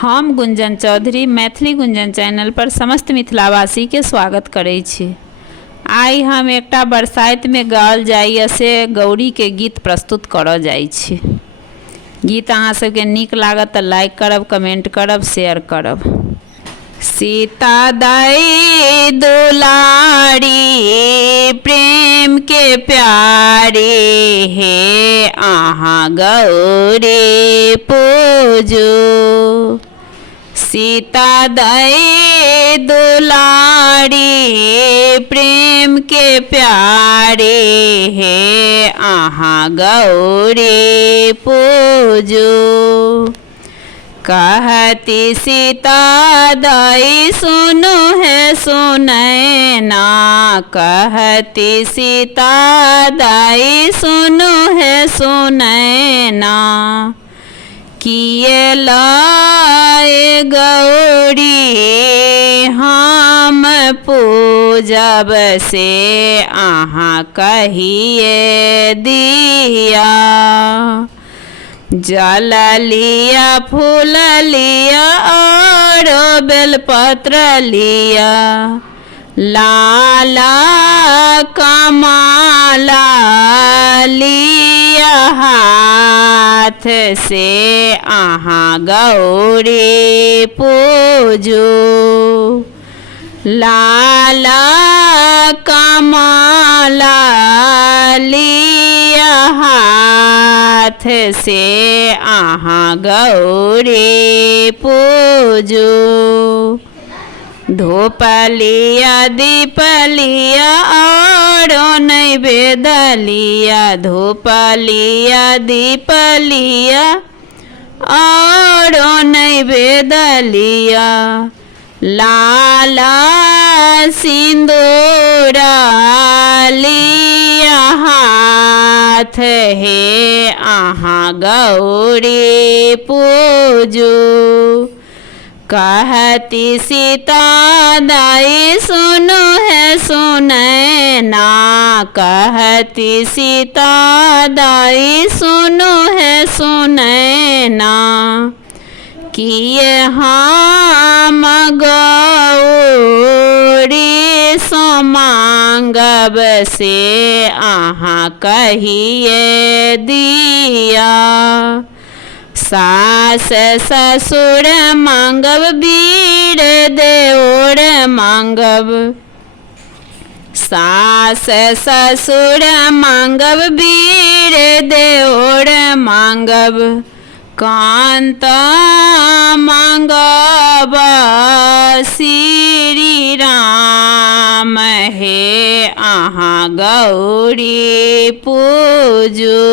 हम गुंजन चौधरी मैथिली गुंजन चैनल पर समस्त मिथिलावासी के स्वागत करै छी। आई हम एकटा बरसाइत में गाओल जाइए से गौरी के गीत प्रस्तुत करऽ जाइ छी। गीत अहाँ सबके नीक लागत तऽ लाइक करब, कमेंट करब, शेयर करब। सीता दाई दुलारी प्रेम के प्यारी हे आहाँ गौरी पूजू। सीता दाई दुलारी प्रेम के प्यारी हे आहाँ गौरी पूजू। कहती सीता दाई सुनो है सुनैना, कहती सीता दाई सुनो है सुनैना। किए लाए गौरी हम पूजब से आहाँ कहिए दिया। जल लिया, फूल लिया और बेलपत्र लिया, लाला कमाला लिया हाथ से आहाँ गौरी पूजू। लाला कमाला लिया हाथ से आहाँ गौरी पूजू। धूप लिया, दीप लिया और नैवेद्य लिया, धूप लिया, दीप लिया और नैवेद्य लिया। लाला सिंदूरा लिया हाथ हे आहाँ गौरी पूजू। कहती सीता दाई सुनो है सुनैना, कहती सीता दाई सुनो है सुनैना। किए हम गौरी सो मांगब से आहाँ कहिए दिया। सास ससुर मांगब, वीर देवर मांगब, सास ससुर मांगब, वीर देवर मांगब। कांता मांगब श्री राम हे आहाँ गौरी पूजू।